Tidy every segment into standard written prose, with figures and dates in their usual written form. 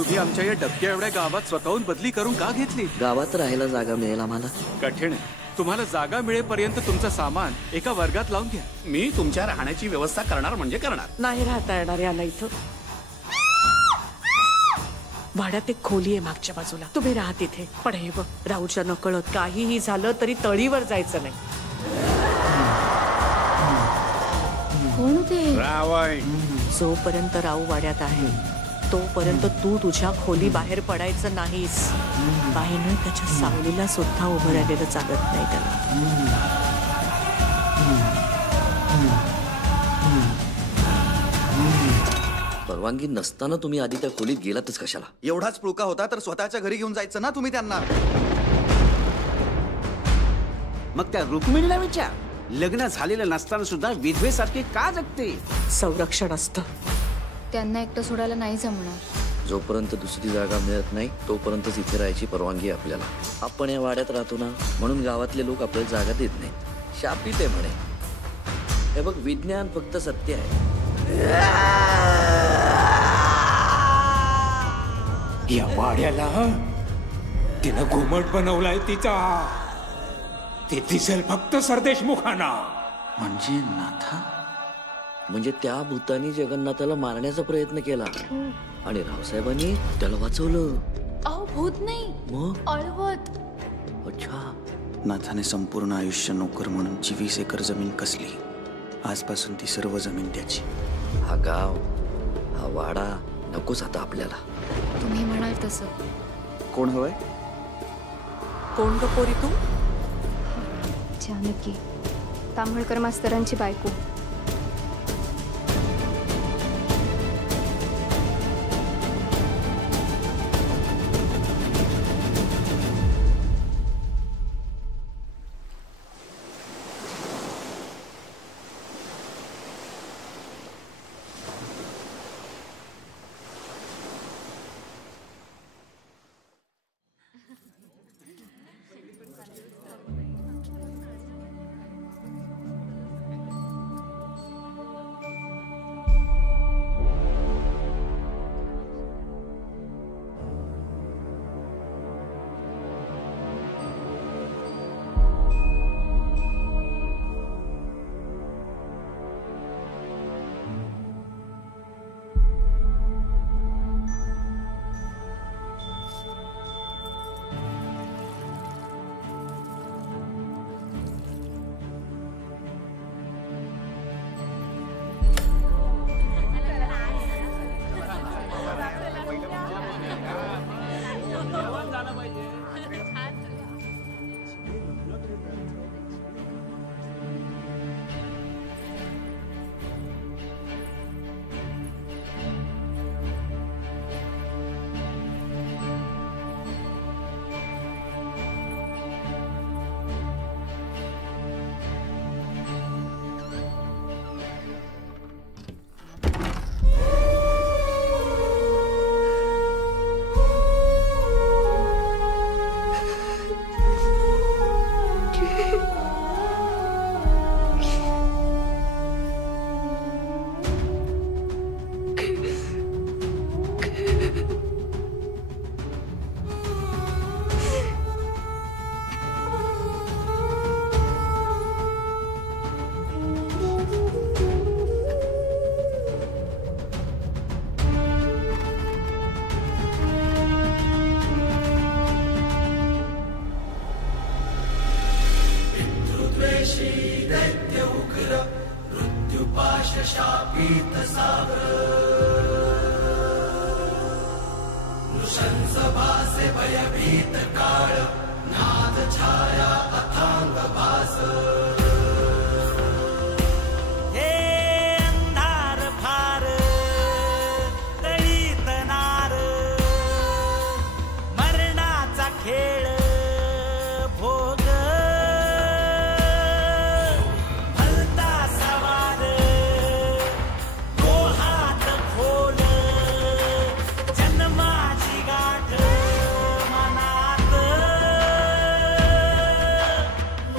तुम्ही आमच्या या डबक्या एवढ्या गावात स्वतःहून बदली करून का घेतली? गावात राहायला जागा मिळेल आम्हाला. कठीण आहे. तुम्हाला जागा मिळेपर्यंत तुमचं सामान एका वर्गात लावून घ्या. मी तुमच्या राहण्याची व्यवस्था करणार म्हणजे करणार. नाही राहता येणार याला इथं. वाड्यात एक खोली आहे मागच्या बाजूला, तुम्ही राहा तिथे. पण हे बघ, राहूच्या नकळत काहीही झालं तरी तळीवर जायचं नाही. कोण ते? रावण. जोपर्यंत राहू वाड्यात आहे तोपर्यंत तू तुझ्या खोली बाहेर पडायचं नाहीस. बाईनं त्याच्या सावलीला सुद्धा उभं राहिलेलं चालत नाही त्याला. परवानगी नसताना तुम्ही आधी त्या खोलीत गेलातच कशाला? एवढाच पुळका होता तर स्वतःच्या घरी घेऊन जायचं ना तुम्ही त्यांना. मग त्या रुक्मिणीला विचार, लग्न झालेलं नसताना सुद्धा विधवेसारखे का जगते? संरक्षण असतं. त्यांना एकटं सोडायला नाही जमणार. जोपर्यंत दुसरी जागा मिळत नाही तोपर्यंतच इथे राहायची परवानगी आपल्याला. आपण या वाड्यात राहतो ना, म्हणून गावातले लोक आपल्याला जागा देत नाहीत. शापित आहे म्हणे. हे बघ, विज्ञान फक्त सत्य आहे. या वाड्याला तिनं घुमट बनवलाय तिचा. ते दिसेल फक्त सरदेशमुखांना. म्हणजे नाथा? म्हणजे त्या भूतानी जगन्नाथाला मारण्याचा प्रयत्न केला आणि रावसाहेबांनी त्याला वाचवलं. अहो, भूत नाही, मग अळवत. अच्छा. नाथाने संपूर्ण आयुष्य नोकर म्हणून 20 एकर जमीन कसली. आजपासून ती सर्व जमीन त्याची. हा गाव, हा वाडा नकोच आता आपल्याला. तुम्ही म्हणाल तसं. कोण हवंय? कोण ग पोरी तू? जानकी, तांबळकर मास्तरांची बायको.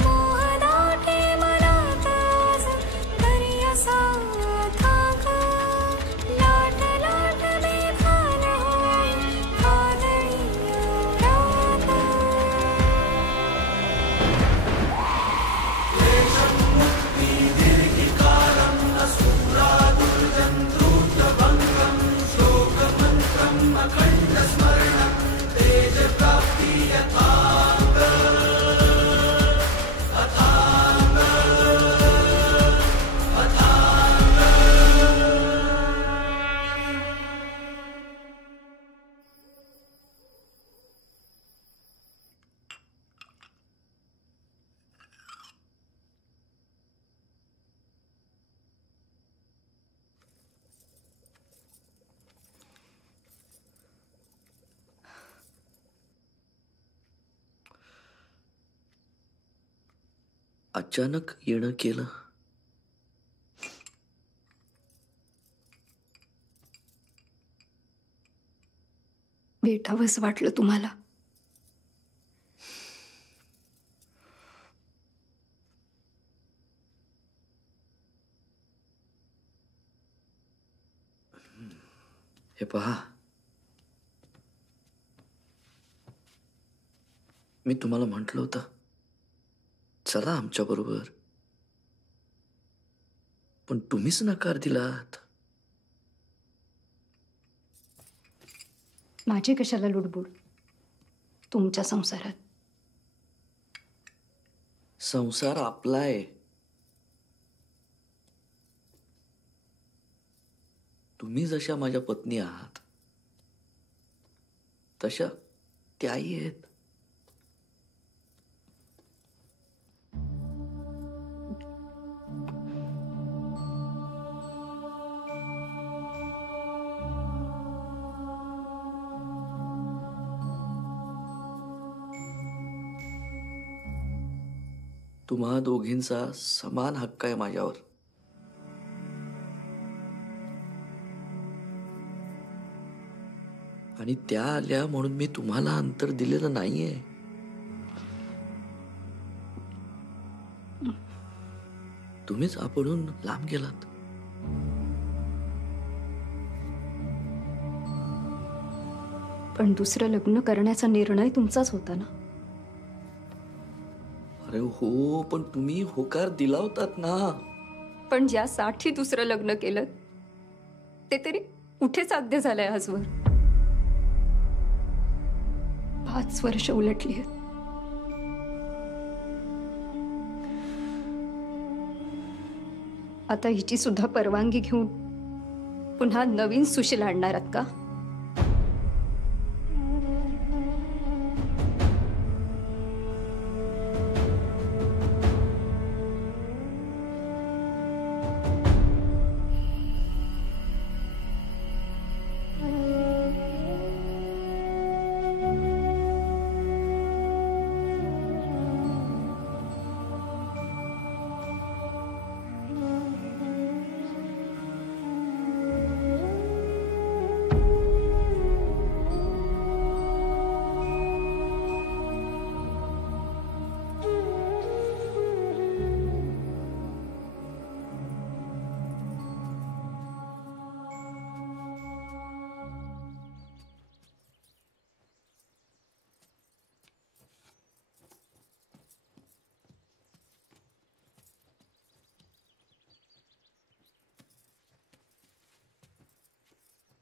मोहनाटे अचानक येणं केलं. भेटावंच वाटलं तुम्हाला. हे पहा, मी तुम्हाला म्हटलं होतं चला आमच्या बरोबर, पण तुम्हीच नकार दिलात. माझी कशाला लुडबुड तुमच्या संसारात. संसार आपला आहे. तुम्ही जशा माझ्या पत्नी आहात तशा त्याही आहेत. तुम्हा दोघींचा समान हक्क आहे माझ्यावर. आणि त्या आल्या म्हणून मी तुम्हाला अंतर दिलेलं नाहीये. तुम्हीच आपणहून लांब गेलात. पण दुसरं लग्न करण्याचा निर्णय तुमचाच होता ना. अरे हो, पण तुम्ही होकार दिला होतात ना. पण ज्यासाठी दुसरं लग्न केलं ते तरी कुठे साध्य झालंय आजवर. 5 वर्ष उलटली आहेत. आता हिची सुद्धा परवानगी घेऊन पुन्हा नवीन सुशील आणणार आहात का?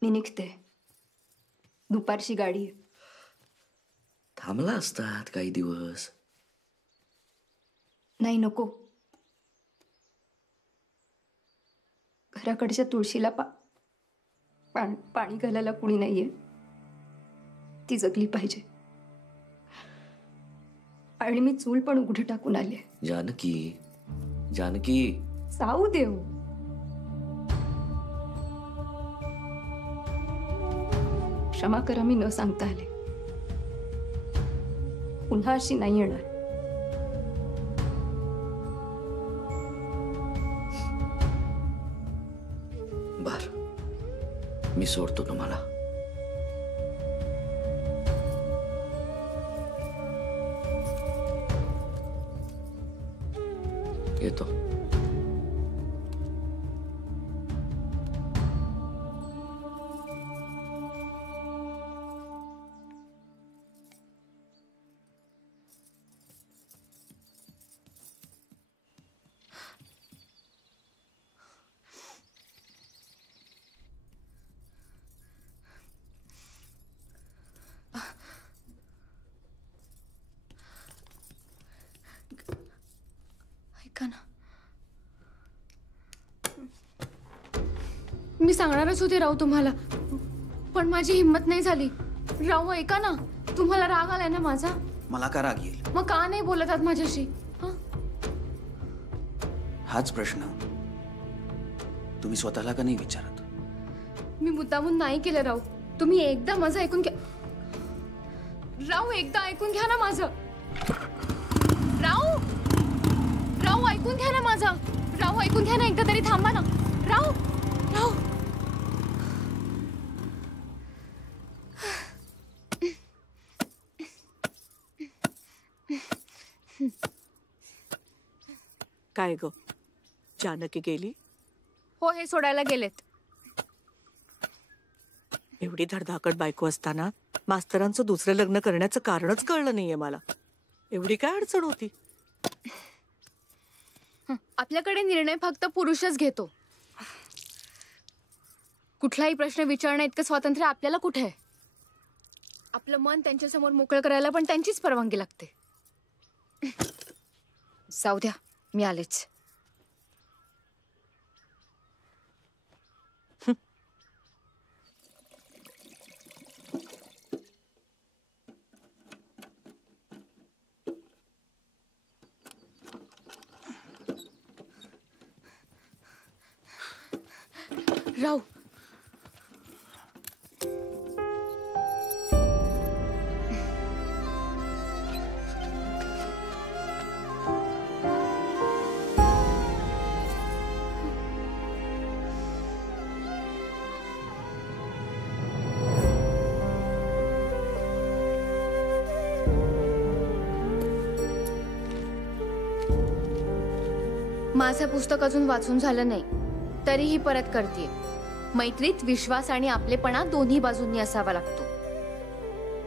मी निघते. दुपारची गाडी आहे. थांबला असतात काही दिवस. नाही, नको. घराकडच्या तुळशीला पाणी घालायला कुणी नाहीये. ती जगली पाहिजे. आणि मी चूल पण उघडी टाकून आले. जानकी, जानकी, जाऊ देव. क्षमा करा, मी न सांगता आले. पुन्हा अशी नाही येणार. बर, मी सोडतो तुम्हाला. येतो. ऐका ना, मी सांगणारच होते राव तुम्हाला, पण माझी हिम्मत नाही झाली. राव ऐका ना, तुम्हाला राग आलाय ना माझा? मला का राग येईल? मग का नाही बोलत आहात माझ्याशी? हाच प्रश्न तुम्ही स्वतःला का नाही विचारत? मी मुद्दामून नाही केलं राव. तुम्ही एकदा माझं ऐकून घ्या राव. एकदा ऐकून घ्या ना माझं. राव, राहू ऐकून घ्या ना माझं. राहू ऐकून घ्या ना, एकदा तरी थांबा ना. राहू राहू काय ग, जानकी गेली? हो, हे सोडायला गेलेत. एवढी धडधाकट बायको असताना मास्तरांचं दुसरं लग्न करण्याचं कारणच कळलं नाहीये मला. एवढी काय अडचण होती? आपल्याकडे निर्णय फक्त पुरुषच घेतो. कुठलाही प्रश्न विचारण्या इतकं स्वातंत्र्य आपल्याला कुठे आहे? आपलं मन त्यांच्यासमोर मोकळं करायला पण त्यांचीच परवानगी लागते. जाऊ द्या, मी आलेच. राहू माझं पुस्तक अजून वाचून झालं नाही, तरीही परत करते. मैत्रीत विश्वास आणि आपलेपणा दोन्ही बाजूंनी असावा लागतो.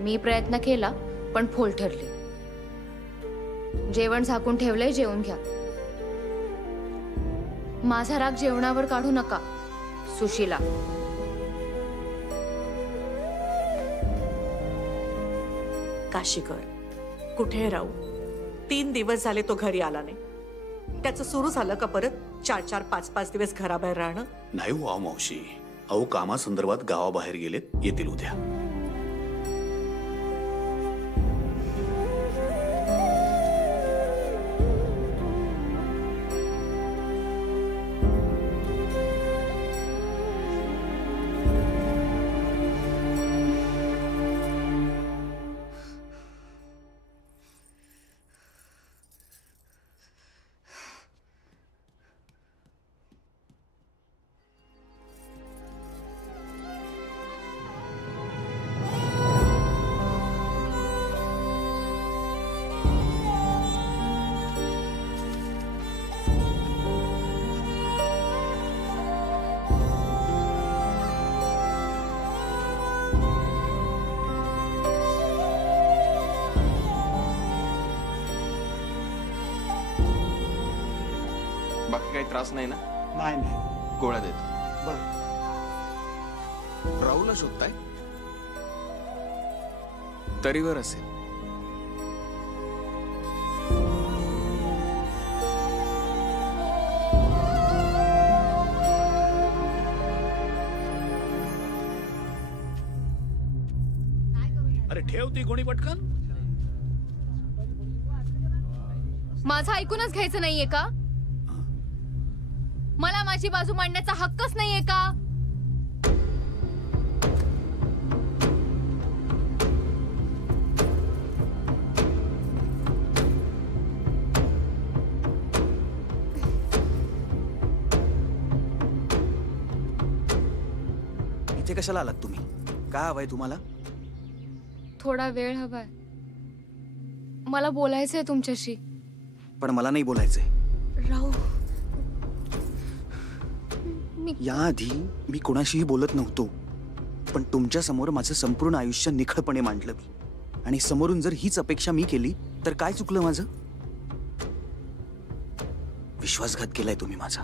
मी प्रयत्न केला पण फोल ठरली. जेवण झाकून ठेवलंय, जेवून घ्या. माझा राग जेवणावर काढू नका. सुशीला. काशीकर कुठे राहू? 3 दिवस झाले तो घरी आला नाही. त्याचं सुरू झालं का परत 4-4, 5-5 दिवस घराबाहेर राहणं? नाही हो मावशी, अहो कामासंदर्भात गावाबाहेर गेलेत, येतील उद्या. बाकी काही त्रास नाही ना? नाही नाही. गोळ्या देतो. बर. राहूला शोधताय? तरीवर असेल. अरे ठेव ती कोणी पटकन. माझं ऐकूनच घ्यायचं नाहीये का? मला माझी बाजू मांडण्याचा हक्कच नाहीये का? इथे कशाला आलात तुम्ही? काय हवंय तुम्हाला? थोडा वेळ हवाय. मला बोलायचंय तुमच्याशी. पण मला नाही बोलायचंय. राहू, याआधी मी कोणाशीही बोलत नव्हतो, पण तुमच्या समोर माझं संपूर्ण आयुष्य निखळपणे मांडलं मी. आणि समोरून जर हीच अपेक्षा मी केली तर काय चुकलं माझं? विश्वासघात केलाय तुम्ही माझा.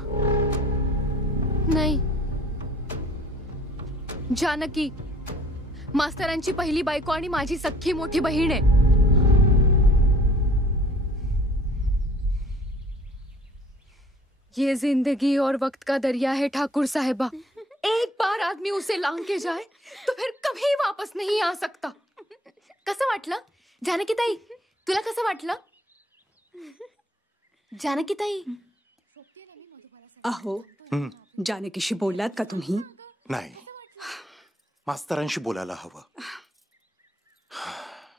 नाही. जानकी मास्तरांची पहिली बायको आणि माझी सख्खी मोठी बहीण आहे. ये जिंदगी और वक्त का दरिया है ठाकुर साहिबा. एक बार आदमी उसे लांग के जाए तो फिर कभी वापस नहीं आ सकता. कसं वाटलं जानकी ताई? तुला कसं वाटलं जानकी ताई? अहो, जानकीशी बोललात का तुम्ही? नाही, मास्तरांशी बोलायला हवं.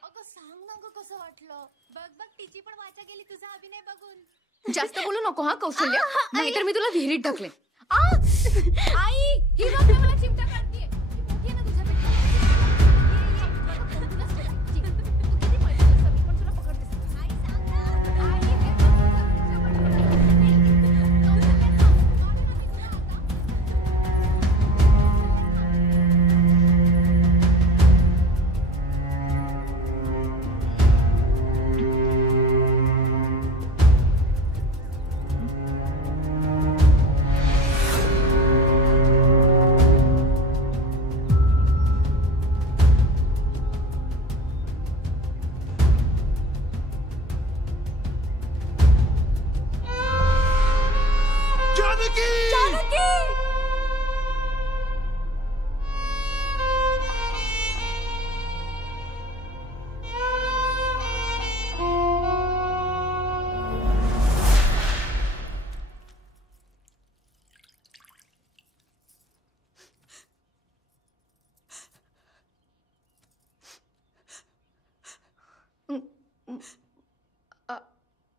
अगं सांग ना गं कसं वाटलं? बघ बघ तिची पण वाचा गेली तुझा अभिनय बघून. जास्त बोलू नको हा कौशल्य, नाहीतर मी तुला विहिरीत ढकलेन. आई ही बघ ना, मला चिमटा काढतीये. ये ना तुझ्या पेटीत. ये. तुला सोडते. तू किती पळशील असं, मी पण तुला पकडतेस. आई सांग ना. आई हे बघ,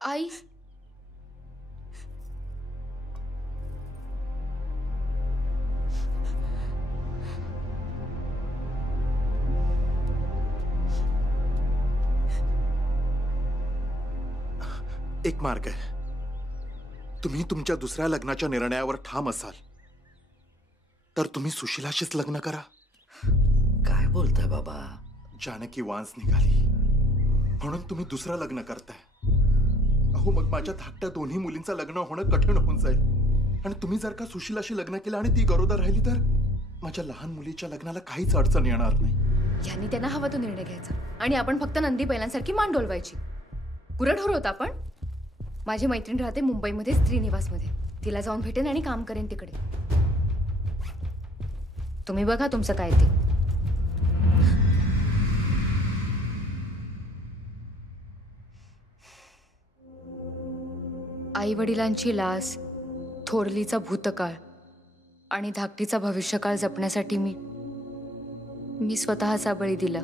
आई एक मार्ग आहे. तुम्ही तुमच्या दुसऱ्या लग्नाच्या निर्णयावर ठाम असाल तर तुम्ही सुशीलाशीच लग्न करा. काय बोलताय बाबा? जानकी वांस निघाली म्हणून तुम्ही दुसरं लग्न करताय. अहो मग माझ्या धाकट्या दोन्ही मुलींचं लग्न होणं कठीण होऊन जाईल. आणि तुम्ही जर का सुशीलाशी लग्न केलं आणि ती गरोदर राहिली तर माझ्या लहान मुलीच्या लग्नाला काहीच अडचण येणार नाही. यांनी त्यांना हवा तो निर्णय घ्यायचा आणि आपण फक्त नंदी बैलांसारखी मान डोलवायची. गुरढोर होत आपण. माझी मैत्रीण राहते मुंबईमध्ये स्त्रीनिवासमध्ये. तिला जाऊन भेटेन आणि काम करेन तिकडे. तुम्ही बघा तुमचं काय ते. आई वडिलांची लाज, थोरलीचा भूतकाळ आणि धाकटीचा भविष्यकाळ जपण्यासाठी मी स्वतःचा बळी दिला.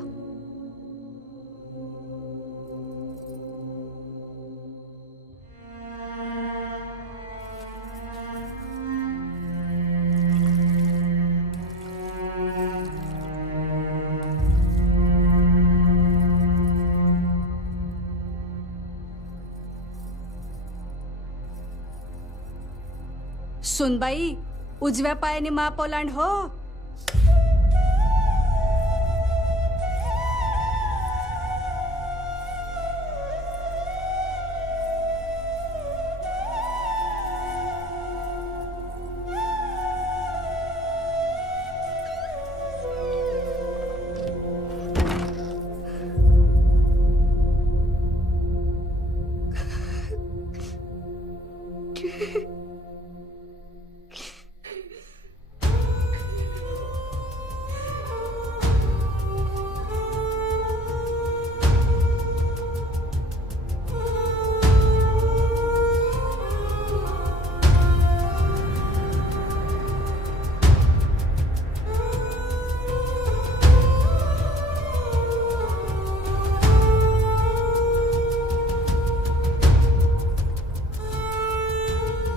सुनबाई, उजव्या पायाने माप ओलांड हो.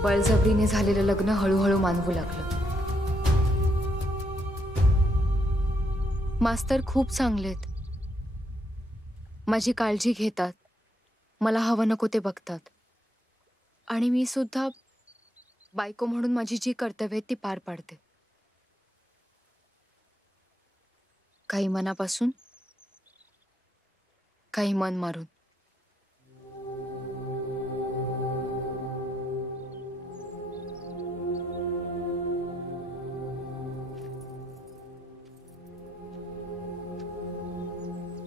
बळजबरीने झालेलं लग्न हळूहळू मानवू लागलं. मास्तर खूप चांगलेत. माझी काळजी घेतात. मला हवं नको ते बघतात. आणि मी सुद्धा बायको म्हणून माझी जी कर्तव्य आहेत ती पार पाडते. काही मनापासून, काही मन मारून.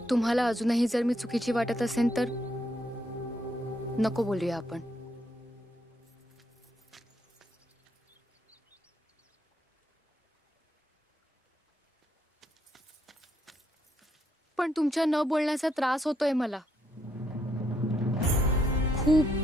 तुम्हाला अजूनही जर मी चुकीची वाटत असेल तर नको बोलूया आपण. पण तुमच्या न बोलण्याचा त्रास होतोय मला खूप.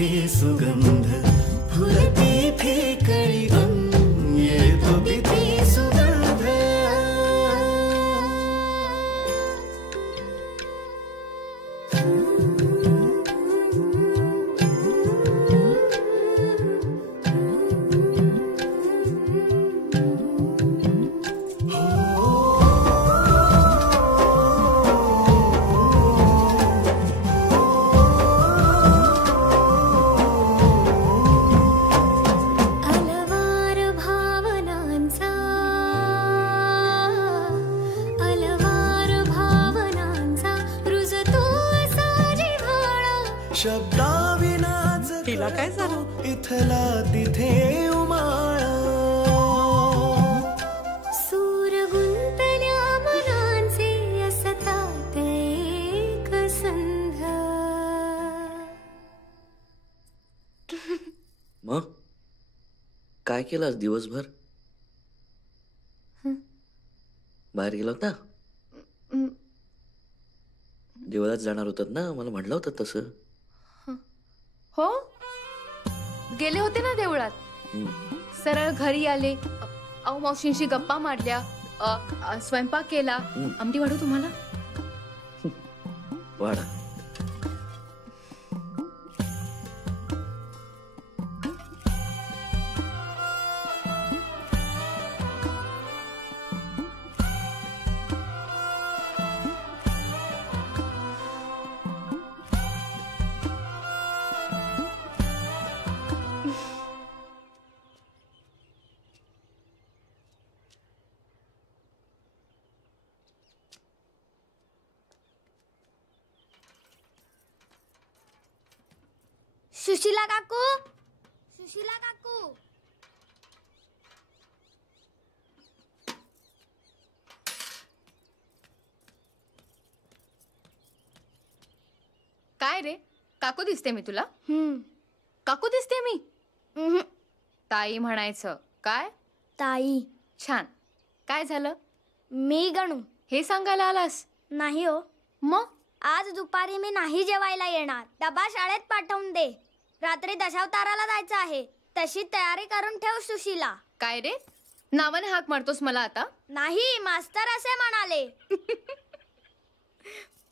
तिथे सुगंध फुलती फेकळी येतो तिथे सुगंध. शब्दाविनाच तिला काय झालं? इथला तिथे उमाळा. सूर गुंतल्या मनांचे असतात एक संध. मग काय केलं आज दिवसभर? बाहेर गेला होता? देवळात जाणार होतात ना, मला म्हटलं होतं तसं. हो गेले होते ना देवळात. सरळ घरी आले, अहो मावशींशी गप्पा मारल्या, स्वयंपाक केला. आमटी वाढू तुम्हाला? वाढा. सुशीला काकू, सुशीला काकू. काय रे, काकू दिसते मी तुला? काकू दिसते मी? ताई म्हणायचं. काय ताई? छान. काय झालं? मी गणू. हे सांगायला आलास? नाही हो. मग आज दुपारी मी नाही जेवायला येणार. डबा शाळेत पाठवून दे. रात्री दशावताराला जायचं आहे. तशी तयारी करून ठेव सुशीला. काय रे, नावाने हाक मारतोस मला आता? नाही, मास्तर असे म्हणाले.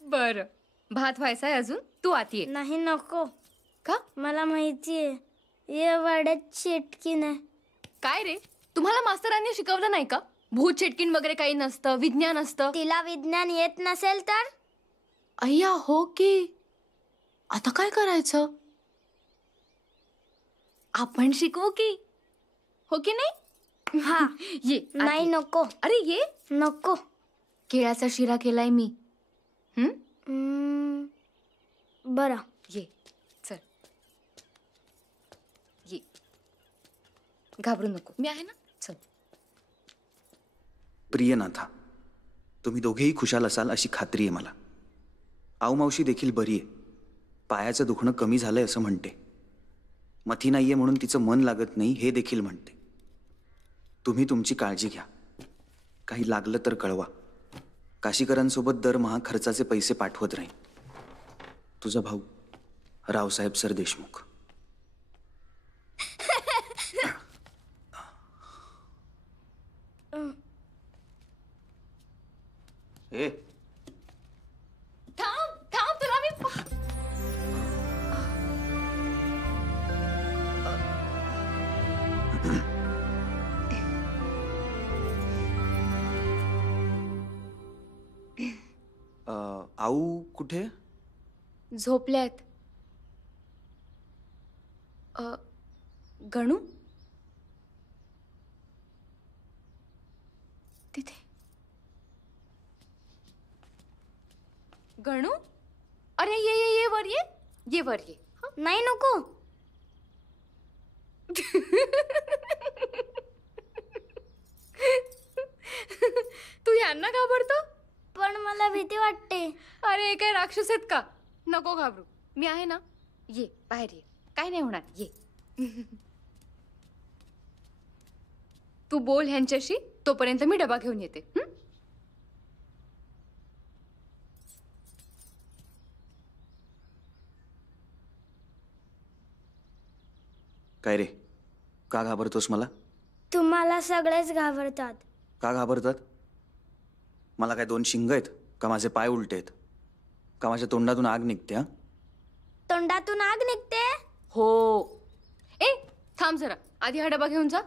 बर, भात व्हायचाय अजून. तू आत ये. नाही, नको. का? मला माहितीये या वाड्यात चिटकी नाही. काय रे, तुम्हाला मास्तरांनी शिकवलं नाही का? भूत चिटकीन वगैरे काही नसतं, विज्ञान असतं. तिला विज्ञान येत नसेल तर? अय्या हो की. आता काय करायचं? आपण शिकवू की? हो की नाही? हा. ये. नाही, नको. अरे ये. नको. केळ्याचा शिरा केलाय मी. बरं, ये. चल ये. घाबरू नको, मी आहे ना. चल. प्रियनाथा, तुम्ही दोघेही खुशाल असाल अशी खात्री आहे मला. आऊ मावशी देखील बरी आहे. पायाचं दुखणं कमी झालंय असं म्हणते. मथी नाहीये म्हणून तिचं मन लागत नाही हे देखील म्हणते. तुम्ही तुमची काळजी घ्या. काही लागलं तर कळवा. काशीकरांसोबत दरमहा खर्चाचे पैसे पाठवत राहीन. तुझा भाऊ रावसाहेब सरदेशमुख. ए थांब थांब, तुला मी आऊ कुठे? झोपल्यात. गणू तिथे. गणू, अरे ये ये ये वर ये. ये वर ये. नाही, नको. तू यांना घाबरतो? पण मला भीती वाटते. अरे काय राक्षस आहेत का? नको घाबरू, मी आहे ना. ये बाहेर ये, काय नाही होणार. ये. तू बोल ह्यांच्याशी, तोपर्यंत मी डबा घेऊन येते. काय रे, का घाबरतोस मला? तुम्हाला सगळेच घाबरतात. का घाबरतात? मला काय 2 शिंग आहेत का? माझे पाय उलटे आहेत का? माझ्या तोंडातून आग निघते? हा, तोंडातून आग निघते? हो. ए थांब जरा, आधी हा डबा घेऊन जा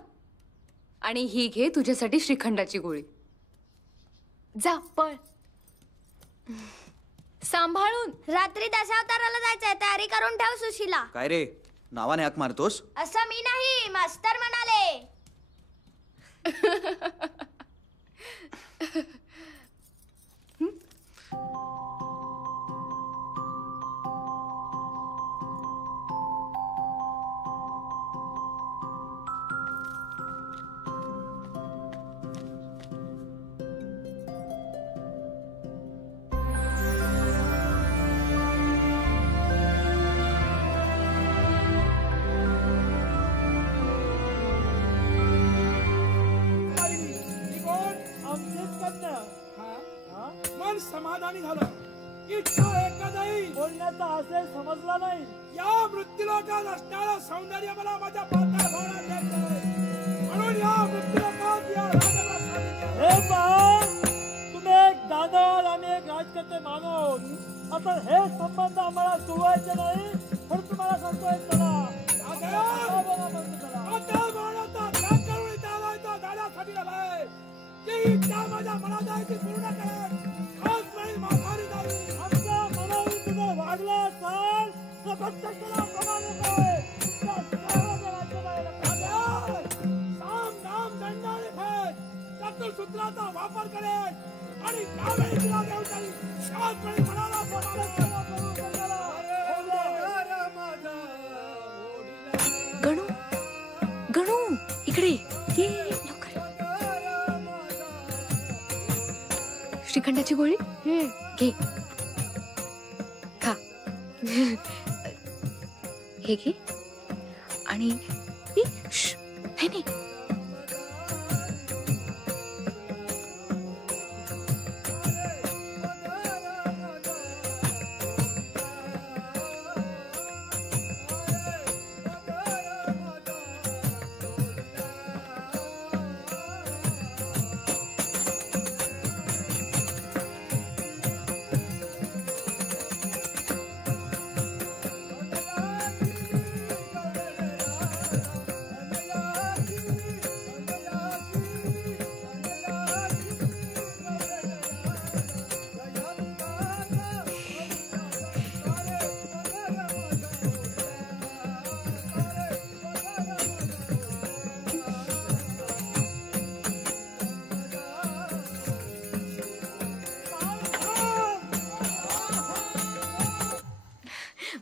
आणि ही घे तुझ्यासाठी श्रीखंडाची गोळी. जा पळ. सांभाळून. रात्री दशावताराला जायचंय, तयारी करून ठेव सुशीला. काय रे, नावाने हाक मारतोस? असं मी नाही, मास्तर म्हणाले. मन समाधानी झालं. इच्छा एखादाही बोलण्याचा असेल समजला नाही. या मृत्यूलोकात असणारं सौंदर्य मला माझ्या पाताळ भवनात द्यायचंय. म्हणून या मृत्यूलोकात या राजाला सांगितलं. हे पहा, तुम्ही एक दानव आणि एक राजकर्ते माणूस, आता हे संबंध आम्हाला जुळवायचे नाही. म्हणून तुम्हाला सांगतोय, चला झाल्यासाठी नव्हे, जी इच्छा माझ्या मनात आहे ती पूर्ण करेन. आज नाही माघारी जाईल. आमच्या मनावर तुझं वागलं असाल तर फक्त तुला प्रमाण नकोय. साम नाम दंड आणि भेद चतुर्सूत्राचा वापर करेन आणि त्यावेळी तिला घेऊन जाईल. त्याचवेळी मनाला गणू, गणू इकडे ये लवकर. श्रीखंडाची गोळी घे, खा. हे घे आणि हे नाही.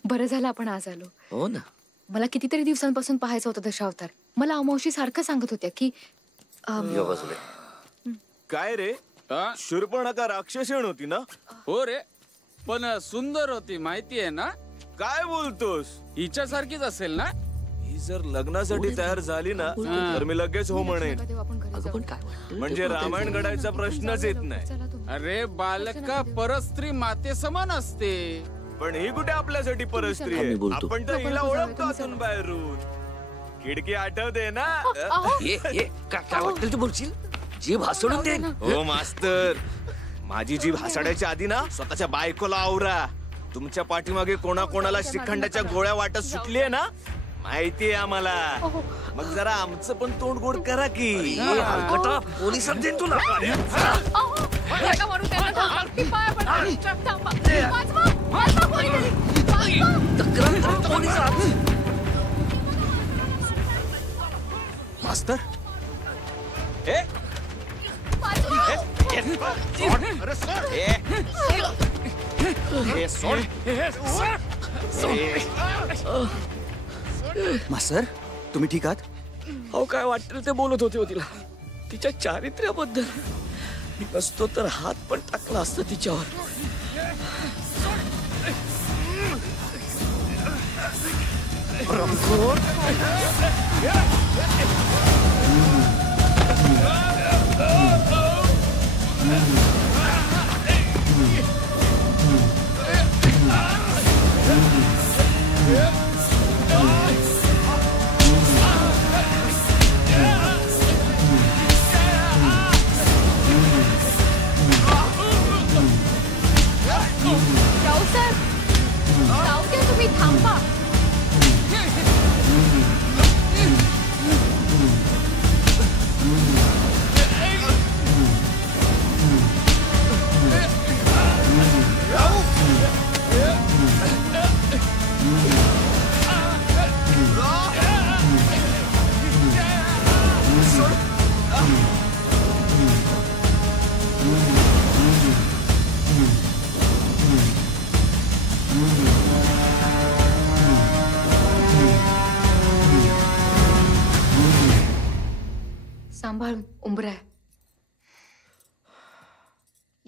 बरं झालं आपण आज आलो. हो ना. मला कितीतरी दिवसांपासून पाहायचं होतं दशावतार. मला अमावशी सारखं सांगत होत्या की काय रे, शूर्पणखा राक्षसीण होती ना? हो रे, पण सुंदर होती माहितीये ना? काय बोलतोस? हिच्यासारखीच असेल ना? ही जर लग्नासाठी तयार झाली ना तर मी लगेच हो म्हणेन. म्हणजे रामायण घडायचा प्रश्नच येत नाही. अरे बालका, परस्त्री माते समान असते. पण ही कुठे आपल्यासाठी परस्त्री आहे? आपण तर हिला ओळखतो असून बाहेरून. खिडकी आठवते ना? काय वाटेल तू बोलशील? जीभ हसडून दे. हो मास्तर, माझी जीभ हसडायच्या आधी ना स्वतःच्या बायकोला आवरा. तुमच्या पाठीमागे कोणाकोणाला श्रीखंडाच्या गोळ्या वाटत सुटलीये ना माहितीये आम्हाला. मग जरा आमचं पण तोंड गोड करा की. पोलिसात देईन तुला. मास्तर, मास्तर, तुम्ही ठीक आहात? अहो, काय वाटेल ते बोलत होते हो तिला. तिच्या चारित्र्याबद्दल. मी नसतो तर हात पण टाकला असतं तिच्यावर.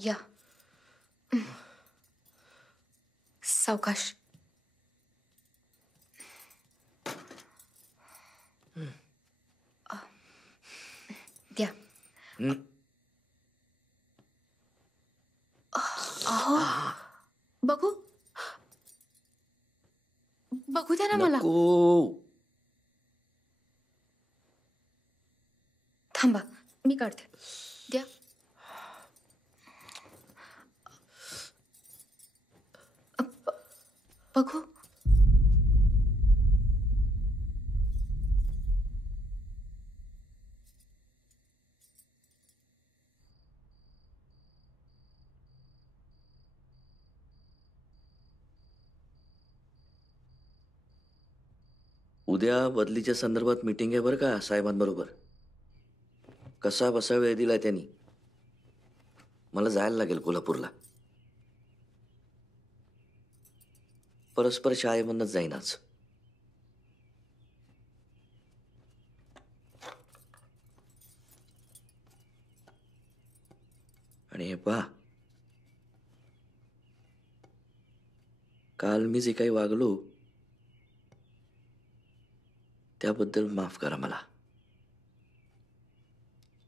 या सावकाश. द्या. अहो, बघू बघू द्या ना मला. थांबा मी काढते. द्या. बघू. उद्या बदलीच्या संदर्भात मीटिंग आहे बरं का साहेबांबरोबर. कसा बसा वेळ दिलाय त्यांनी. मला जायला लागेल कोल्हापूरला. परस्पर शाळेमधनच जाईन आज. आणि हे पहा, काल मी जे काही वागलो त्याबद्दल माफ करा मला.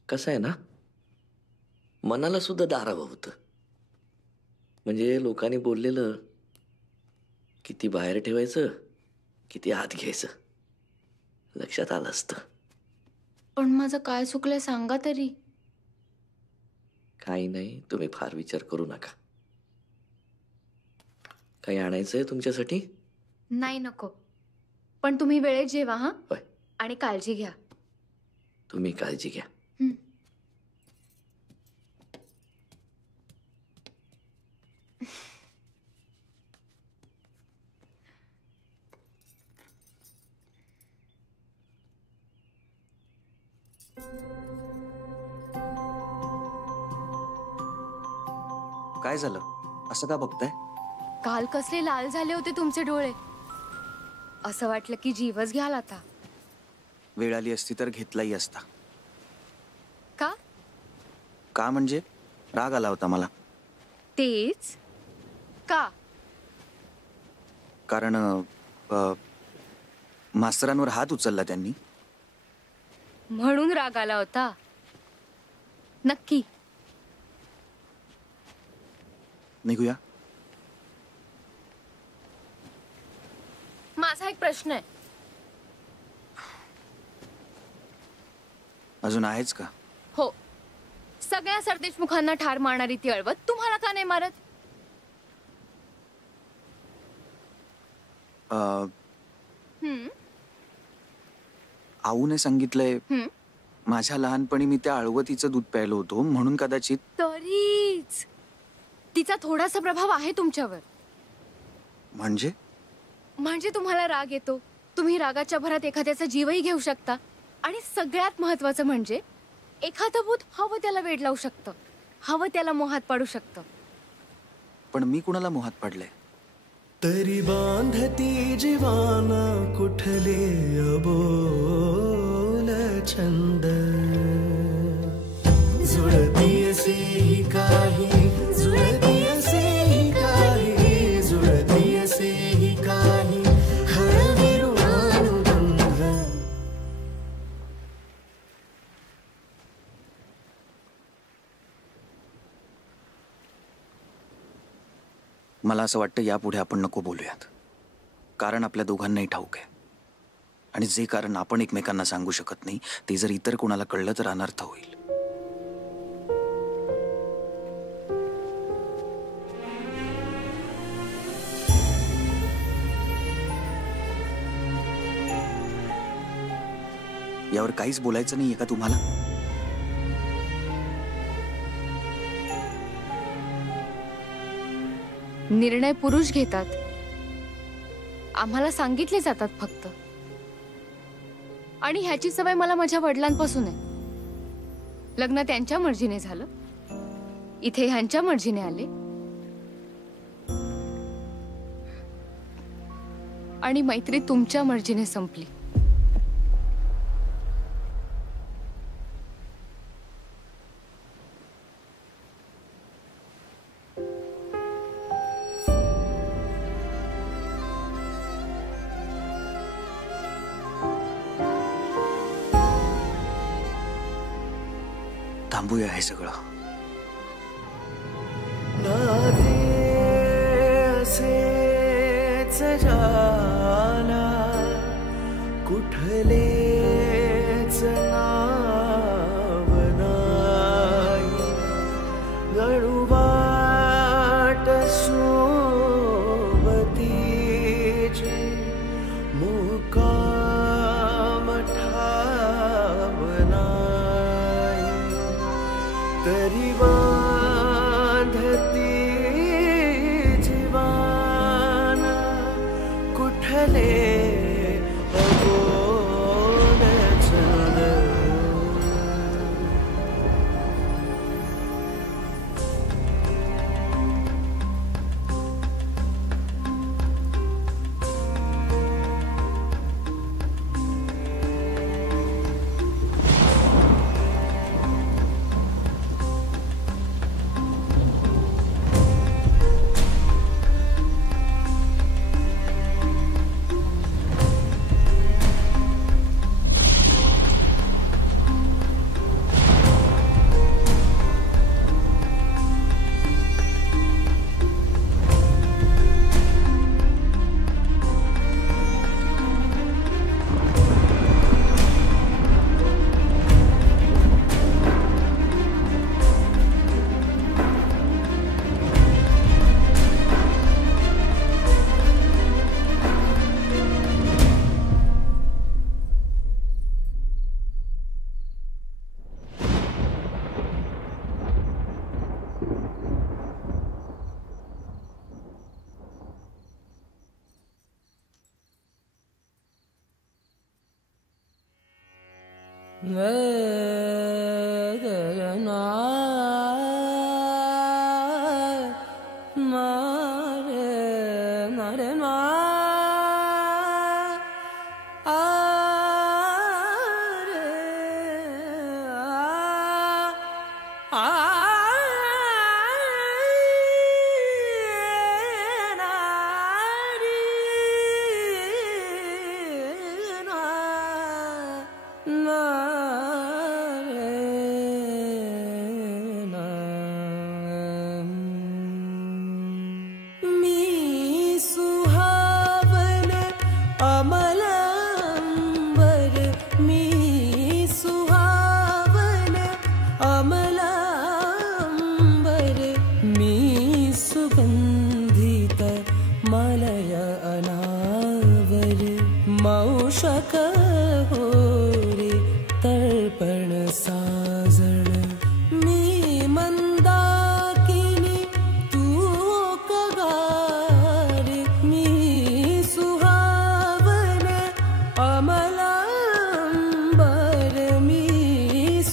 कसं आहे ना, मनाला सुद्धा दारावं होतं. म्हणजे लोकांनी बोललेलं किती बाहेर ठेवायचं, किती आत घ्यायचं, लक्षात आलं असतं. पण माझं काय चुकलंय सांगा तरी. काही नाही, तुम्ही फार विचार करू नका. काही आणायचंय तुमच्यासाठी? नाही नको. पण तुम्ही वेळेत जेवा. हा. होय. आणि काळजी घ्या. तुम्ही काळजी घ्या. काय झालं? असं का बघताय? काल कसले लाल झाले होते तुमचे डोळे. असं वाटलं की जीवच घ्याल आता. वेळ आली असती तर घेतलाही असता. का? का म्हणजे राग आला होता मला. तेच का? कारण मास्तरांवर हात उचलला त्यांनी. म्हणून राग आला होता? नक्की? निघूया. माझा एक प्रश्न आहे. अजून आहेच का? हो. सगळ्या सरदेशमुखांना ठार मारणारी ती अळवत तुम्हाला का नाही मारत? आऊने सांगितलंय माझ्या लहानपणी मी त्या अळवतीचं दूध प्यायलो होतो म्हणून कदाचित. तरीच तिचा थोडासा प्रभाव आहे तुमच्यावर. म्हणजे तुम्हाला राग येतो. तुम्ही रागाच्या भरात एखाद्याचा जीवही घेऊ शकता. आणि सगळ्यात महत्वाचं म्हणजे एखादं भूत हवं त्याला वेड लावू शकतं, हवं त्याला मोहात पाडू शकतं. पण मी कुणाला मोहात पाडलंय? तरी बांधती जीवाना कुठले अबोल छंद, जुळती असेही काही, जुळती असेही काही, जुळती असेही काही, हरविरू अनुबंध. मला असं वाटतं यापुढे आपण नको बोलूयात. कारण आपल्या दोघांनाही ठाऊक आहे. आणि जे कारण आपण एकमेकांना सांगू शकत नाही ते जर इतर कोणाला कळलं तर अनर्थ होईल. यावर काहीच बोलायचं नाहीये का तुम्हाला? निर्णय पुरुष घेतात, आम्हाला सांगितले जातात फक्त. आणि ह्याची सवय मला माझ्या वडिलांपासून आहे. लग्न त्यांच्या मर्जीने झालं, इथे ह्यांच्या मर्जीने आले, आणि मैत्री तुमच्या मर्जीने संपली. थांबूया हे सगळं. नाते असेच झाला कुठलेच नाव नाही गणू वाट सोबतीची मुकाम ठाव नाही तरी बांधती जीवाना कुठले अगोन चंद.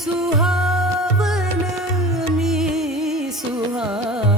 सुहावन मी सुहावन